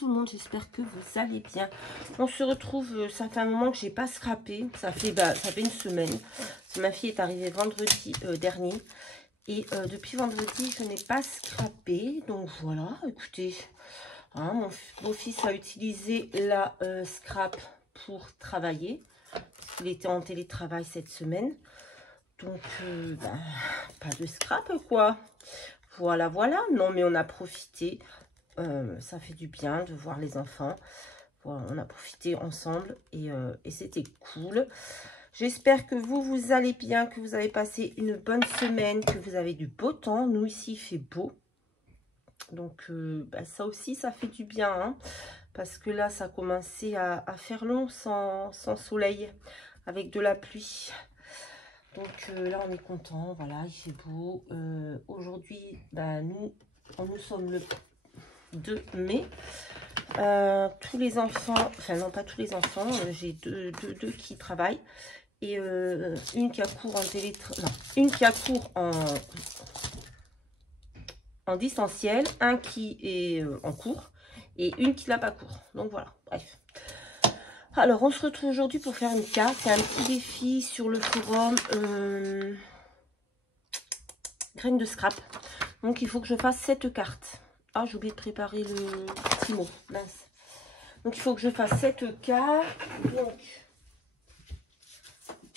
tout le monde, j'espère que vous allez bien. On se retrouve, ça fait un moment que j'ai pas scrappé, ça fait une semaine. Ma fille est arrivée vendredi dernier et depuis vendredi je n'ai pas scrappé. Donc voilà, écoutez, hein, mon beau-fils a utilisé la scrap pour travailler. Il était en télétravail cette semaine. Donc, pas de scrap, quoi. Voilà, voilà. Non, mais on a profité. Ça fait du bien de voir les enfants. Voilà, on a profité ensemble et c'était cool. J'espère que vous allez bien, que vous avez passé une bonne semaine, que vous avez du beau temps. Nous, ici, il fait beau. Donc, ça aussi, ça fait du bien, hein, parce que là, ça a commencé à faire long sans soleil, avec de la pluie. Donc là, on est content, voilà, il fait beau. Aujourd'hui, nous sommes le 2 mai. Tous les enfants, enfin non, pas tous les enfants, j'ai deux qui travaillent. Et une qui a cours en une qui a cours en distanciel, un qui est en cours et une qui n'a pas cours. Donc voilà, bref. Alors, on se retrouve aujourd'hui pour faire une carte. C'est un petit défi sur le forum graines de scrap. Donc, il faut que je fasse 7 cartes. Ah, j'ai oublié de préparer le petit mot. Mince. Donc, il faut que je fasse 7 cartes. Donc,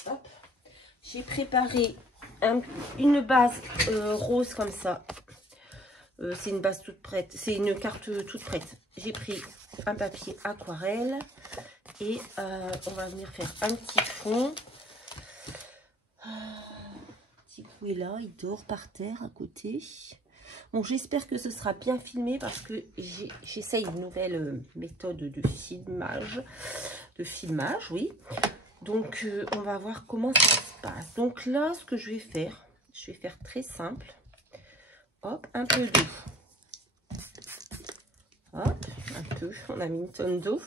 hop. J'ai préparé une base rose comme ça. C'est une base toute prête. C'est une carte toute prête. J'ai pris un papier aquarelle. Et on va venir faire un petit fond. Petit coup est là, il dort par terre à côté. Bon, j'espère que ce sera bien filmé parce que j'essaye une nouvelle méthode de filmage, oui. Donc, on va voir comment ça se passe. Donc là, ce que je vais faire très simple. Hop, un peu d'eau. Hop, un peu, on a mis une tonne d'eau.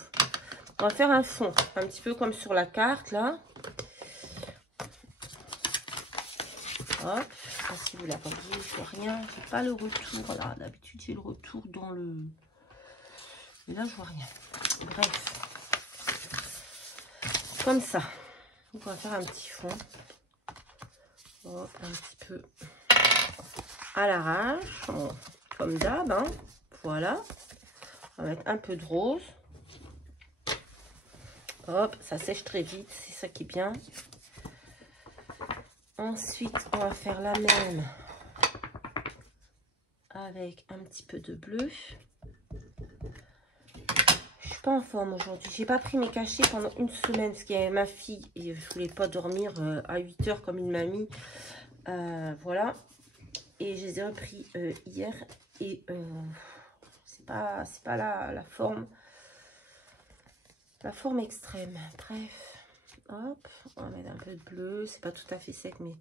On va faire un fond, un petit peu comme sur la carte, là. Hop, je sais pas si vous la voyez, je vois rien. J'ai pas le retour, là. D'habitude, j'ai le retour dans le... Et là, je vois rien. Bref. Comme ça. Donc, on va faire un petit fond. Hop, un petit peu à l'arrache. Bon, comme d'hab, hein. Voilà. On va mettre un peu de rose. Hop, ça sèche très vite, c'est ça qui est bien. Ensuite, on va faire la même avec un petit peu de bleu. Je suis pas en forme aujourd'hui. J'ai pas pris mes cachets pendant une semaine parce qu'il y avait ma fille et je voulais pas dormir à 8 h comme une mamie. Voilà. Et je les ai repris hier et c'est pas la forme. La forme extrême. Bref. Hop, on va mettre un peu de bleu. C'est pas tout à fait sec, mais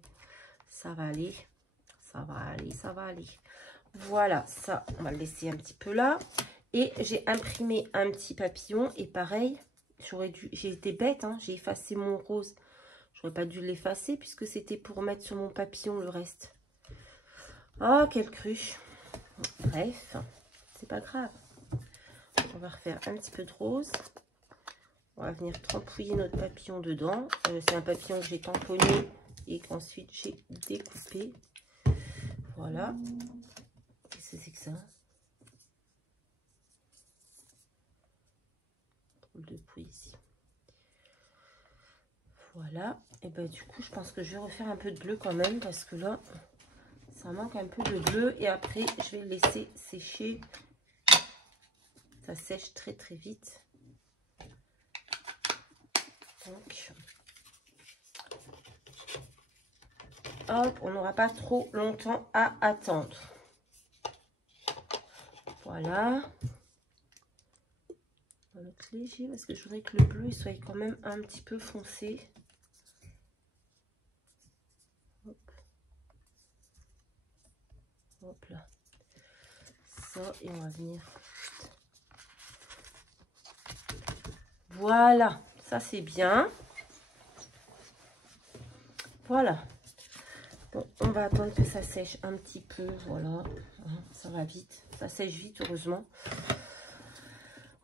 ça va aller. Ça va aller, ça va aller. Voilà, ça, on va le laisser un petit peu là. Et j'ai imprimé un petit papillon. Et pareil, j'ai été bête, hein, j'ai effacé mon rose. J'aurais pas dû l'effacer puisque c'était pour mettre sur mon papillon le reste. Oh, quelle cruche. Bref, c'est pas grave. On va refaire un petit peu de rose. On va venir trempouiller notre papillon dedans. C'est un papillon que j'ai tamponné et qu'ensuite j'ai découpé. Voilà. Qu'est-ce que c'est que ça? Drôle de poésie. Voilà. Et ben du coup, je pense que je vais refaire un peu de bleu quand même parce que là, ça manque un peu de bleu. Et après, je vais le laisser sécher. Ça sèche très très vite. Donc, hop, on n'aura pas trop longtemps à attendre. Voilà. On va mettre léger parce que je voudrais que le bleu soit quand même un petit peu foncé. Hop. Hop là. Ça, et on va venir. Voilà, ça c'est bien. Voilà. Bon, on va attendre que ça sèche un petit peu. Voilà, ça va vite. Ça sèche vite, heureusement.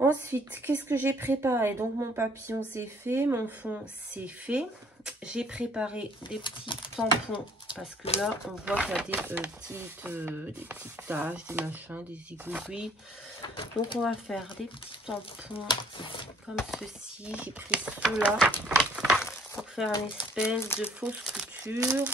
Ensuite, qu'est-ce que j'ai préparé? Donc, mon papillon, c'est fait. Mon fond, c'est fait. J'ai préparé des petits tampons. Parce que là, on voit qu'il y a des petites taches, des machins, des aiguilles. Donc, on va faire des petits tampons comme ceci. J'ai pris ceux-là pour faire une espèce de fausse couture.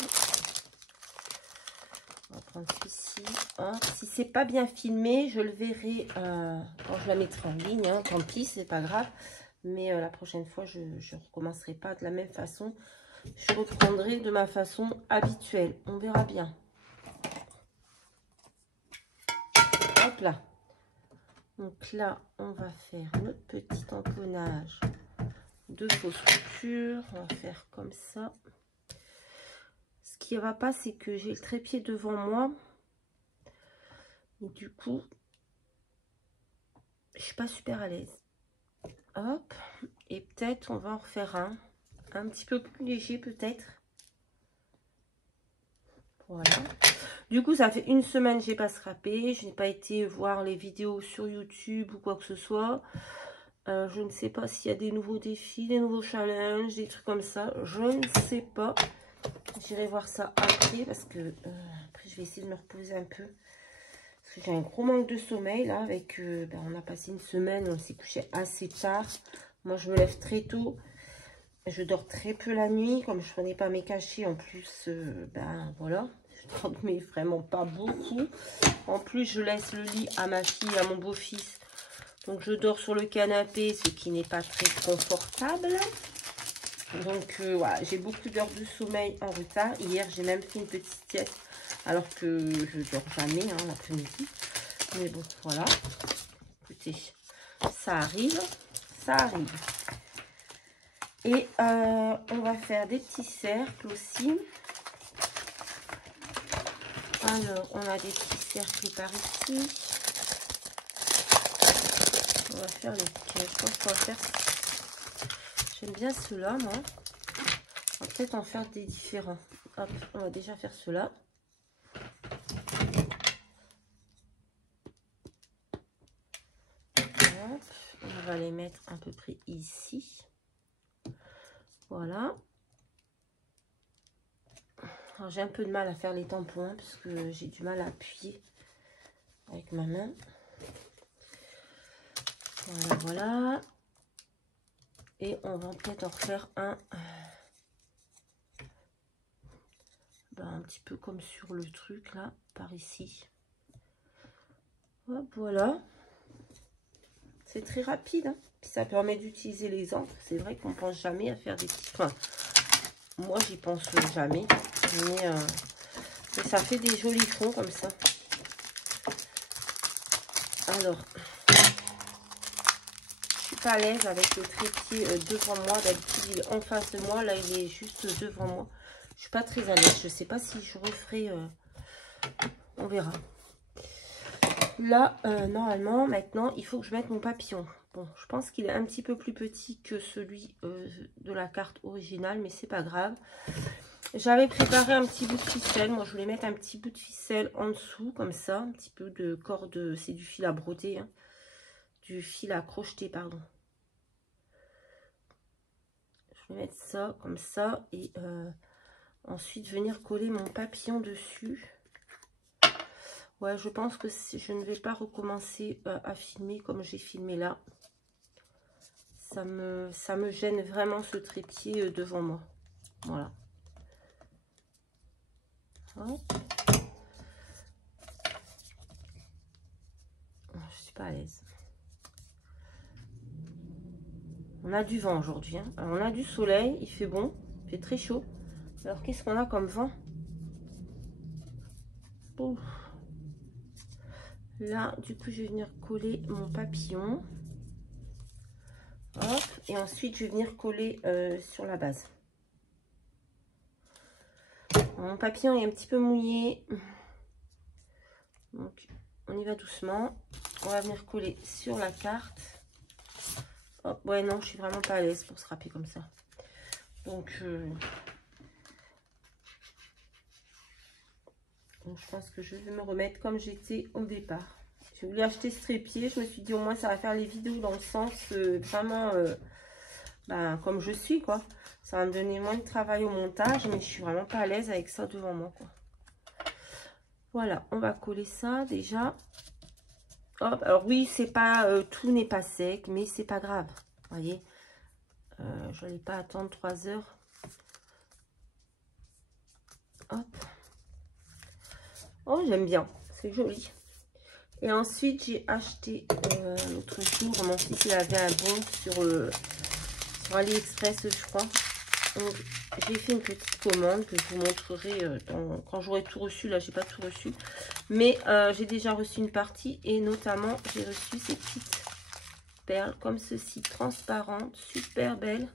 On va prendre ceci. Hein. Si c'est pas bien filmé, je le verrai quand je la mettrai en ligne. Hein. Tant pis, c'est pas grave. Mais la prochaine fois, je ne recommencerai pas de la même façon. Je reprendrai de ma façon habituelle. On verra bien. Hop là. Donc là, on va faire notre petit tamponnage de fausse couture. On va faire comme ça. Ce qui ne va pas, c'est que j'ai le trépied devant moi. Et du coup, je suis pas super à l'aise. Hop. Et peut-être on va en refaire un petit peu plus léger peut-être. Voilà. Du coup, ça fait une semaine que j'ai pas scrapé. Je n'ai pas été voir les vidéos sur YouTube ou quoi que ce soit. Je ne sais pas s'il y a des nouveaux défis, des nouveaux challenges, des trucs comme ça. Je ne sais pas. J'irai voir ça après parce que après je vais essayer de me reposer un peu. Parce que j'ai un gros manque de sommeil là. Avec, on a passé une semaine, on s'est couché assez tard. Moi, je me lève très tôt. Je dors très peu la nuit. Comme je ne prenais pas mes cachets, en plus, voilà. Je dormais vraiment pas beaucoup. En plus, je laisse le lit à ma fille, à mon beau-fils. Donc, je dors sur le canapé, ce qui n'est pas très confortable. Donc, voilà, j'ai beaucoup d'heures de sommeil en retard. Hier, j'ai même fait une petite sieste, alors que je dors jamais l'après-midi. Mais bon, voilà. Écoutez, ça arrive. Ça arrive. Et on va faire des petits cercles aussi. Alors, on a des petits cercles par ici. On va faire lesquels? Je pense qu'on va faire... J'aime bien ceux-là, moi. On va peut-être en faire des différents. Hop, on va déjà faire ceux-là. On va les mettre à peu près ici. Voilà. J'ai un peu de mal à faire les tampons hein, parce que j'ai du mal à appuyer avec ma main. Voilà, voilà. Et on va peut-être en refaire un petit peu comme sur le truc là, par ici. Hop, voilà. C'est très rapide. Hein. Puis ça permet d'utiliser les encres. C'est vrai qu'on pense jamais à faire des petits... Enfin, moi, j'y pense jamais. Mais ça fait des jolis fonds comme ça. Alors, je suis pas à l'aise avec le trépied devant moi. D'habitude, il est en face de moi. Là, il est juste devant moi. Je suis pas très à l'aise. Je sais pas si je referai. On verra. Là, normalement, maintenant, il faut que je mette mon papillon. Bon, je pense qu'il est un petit peu plus petit que celui de la carte originale, mais c'est pas grave. J'avais préparé un petit bout de ficelle. Moi, je voulais mettre un petit bout de ficelle en dessous, comme ça. Un petit peu de corde, c'est du fil à broder. Hein. Du fil à crocheter, pardon. Je vais mettre ça, comme ça. Et ensuite, venir coller mon papillon dessus. Ouais, je pense que je ne vais pas recommencer à filmer comme j'ai filmé là. Ça me gêne vraiment ce trépied devant moi. Voilà. Hop. Je suis pas à l'aise. On a du vent aujourd'hui. Hein. On a du soleil, il fait bon, il fait très chaud. Alors, qu'est-ce qu'on a comme vent? Ouf. Là, du coup, je vais venir coller mon papillon. Hop. Et ensuite, je vais venir coller sur la base. Mon papillon est un petit peu mouillé. Donc, on y va doucement. On va venir coller sur la carte. Hop. Ouais, non, je suis vraiment pas à l'aise pour se râper comme ça. Donc, je pense que je vais me remettre comme j'étais au départ. J'ai voulu acheter ce trépied. Je me suis dit au moins ça va faire les vidéos dans le sens vraiment comme je suis quoi. Ça va me donner moins de travail au montage, mais je suis vraiment pas à l'aise avec ça devant moi quoi. Voilà, on va coller ça déjà. Hop, alors oui, c'est pas tout n'est pas sec, mais c'est pas grave. Vous voyez, je n'allais pas attendre 3 heures. Hop. Oh, j'aime bien, c'est joli. Et ensuite, j'ai acheté l'autre jour, mon fils il avait un bon sur AliExpress, je crois. Donc, j'ai fait une petite commande que je vous montrerai quand j'aurai tout reçu. Là, j'ai pas tout reçu. Mais j'ai déjà reçu une partie et notamment, j'ai reçu ces petites perles comme ceci, transparentes, super belles.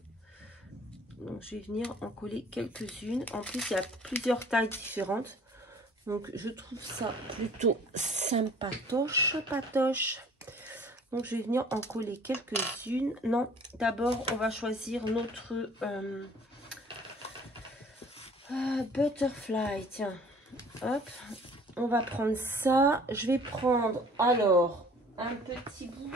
Donc, je vais venir en coller quelques-unes. En plus, il y a plusieurs tailles différentes. Donc, je trouve ça plutôt sympatoche, patoche. Donc, je vais venir en coller quelques-unes. Non, d'abord, on va choisir notre butterfly. Tiens, hop, on va prendre ça. Je vais prendre, alors, un petit bout.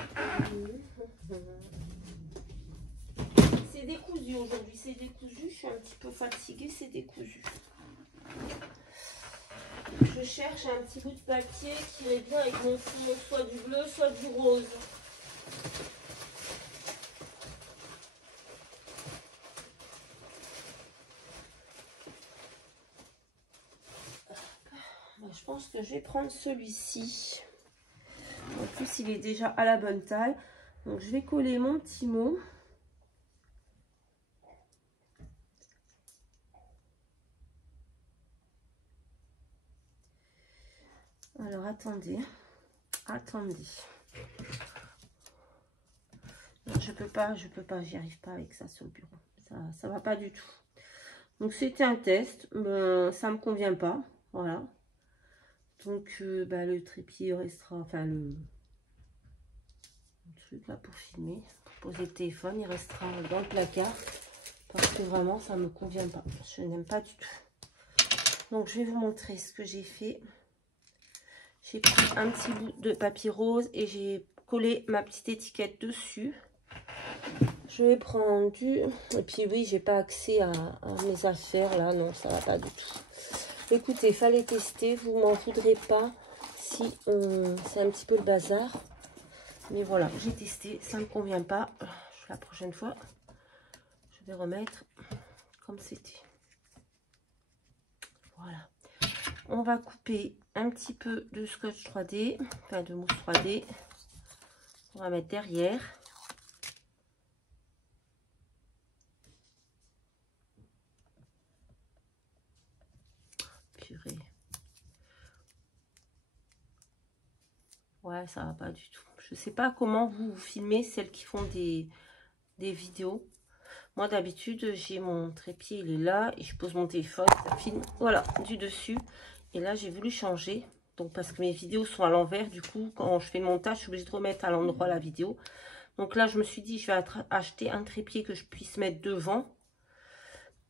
C'est décousu aujourd'hui, c'est décousu. Je suis un petit peu fatiguée, c'est décousu. Je cherche un petit bout de papier qui irait bien avec mon fond, soit du bleu, soit du rose. Je pense que je vais prendre celui-ci. En plus, il est déjà à la bonne taille. Donc, je vais coller mon petit mot. Alors, attendez. Je peux pas, j'y arrive pas avec ça sur le bureau. Ça va pas du tout. Donc, c'était un test. Ça me convient pas. Voilà. Donc, le trépied restera, enfin, le truc là pour filmer, pour poser le téléphone, il restera dans le placard. Parce que vraiment, ça me convient pas. Je n'aime pas du tout. Donc, je vais vous montrer ce que j'ai fait. J'ai pris un petit bout de papier rose et j'ai collé ma petite étiquette dessus. Je vais prendre du... Et puis oui, j'ai pas accès à mes affaires là. Non, ça va pas du tout. Écoutez, fallait tester. Vous m'en voudrez pas si c'est un petit peu le bazar. Mais voilà, j'ai testé. Ça me convient pas. La prochaine fois, je vais remettre comme c'était. Voilà. On va couper un petit peu de scotch 3D, enfin de mousse 3D. On va mettre derrière. Purée. Ouais, ça va pas du tout. Je sais pas comment vous filmez celles qui font des vidéos. Moi, d'habitude, j'ai mon trépied, il est là. Et je pose mon téléphone, ça filme, voilà, du dessus. Et là, j'ai voulu changer. Donc, parce que mes vidéos sont à l'envers. Du coup, quand je fais le montage, je suis obligée de remettre à l'endroit la vidéo. Donc là, je me suis dit, je vais acheter un trépied que je puisse mettre devant.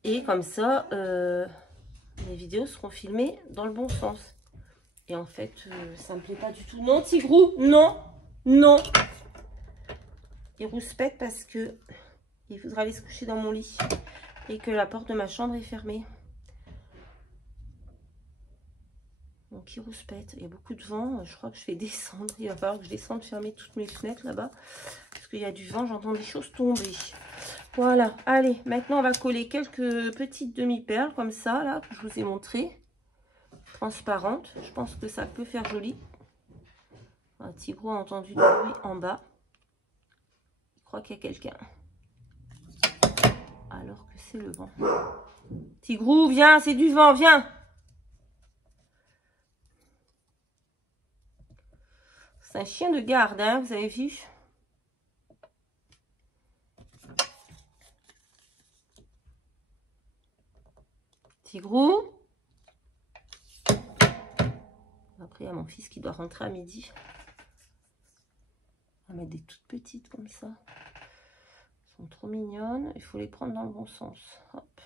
Et comme ça, mes vidéos seront filmées dans le bon sens. Et en fait, ça me plaît pas du tout. Non, Tigrou, non, non. Il rouspète parce que il voudra aller se coucher dans mon lit. Et que la porte de ma chambre est fermée. Donc il rouspète. Il y a beaucoup de vent. Je crois que je vais descendre. Il va falloir que je descende fermer toutes mes fenêtres là-bas. Parce qu'il y a du vent, j'entends des choses tomber. Voilà. Allez, maintenant on va coller quelques petites demi-perles comme ça, là, que je vous ai montré. Transparentes. Je pense que ça peut faire joli. Un Tigrou a entendu du bruit en bas. Il croit qu'il y a quelqu'un. Alors que c'est le vent. Tigrou, viens, c'est du vent, viens. C'est un chien de garde, hein, vous avez vu? Tigrou. Après, il y a mon fils qui doit rentrer à midi. On va mettre des toutes petites comme ça. Elles sont trop mignonnes. Il faut les prendre dans le bon sens. Hop.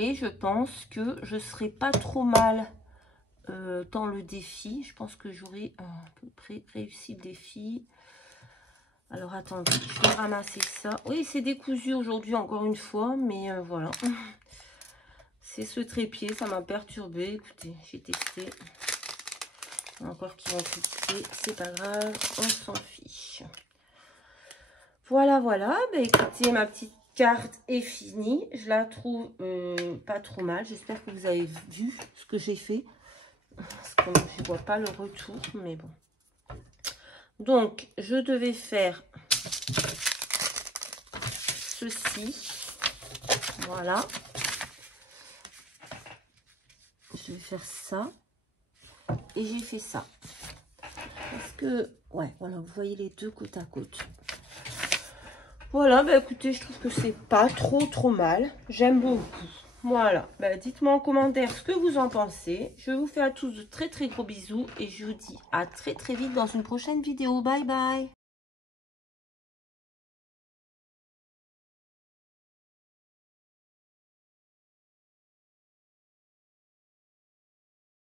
Et je pense que je serai pas trop mal dans le défi. Je pense que j'aurai à peu près réussi le défi. Alors attendez, je vais ramasser ça. Oui, c'est décousu aujourd'hui encore une fois, mais voilà. C'est ce trépied, ça m'a perturbé. Écoutez, j'ai testé. Il y en a encore qui vont cliquer, c'est pas grave, on s'en fiche. Voilà, voilà. Bah, écoutez, ma petite carte est finie. Je la trouve pas trop mal. J'espère que vous avez vu ce que j'ai fait. Parce que je ne vois pas le retour, mais bon. Donc, je devais faire ceci. Voilà. Je vais faire ça. Et j'ai fait ça. Parce que, ouais, voilà, vous voyez les deux côte à côte. Voilà, bah écoutez, je trouve que c'est pas trop mal. J'aime beaucoup. Voilà, bah dites-moi en commentaire ce que vous en pensez. Je vous fais à tous de très gros bisous et je vous dis à très vite dans une prochaine vidéo. Bye bye.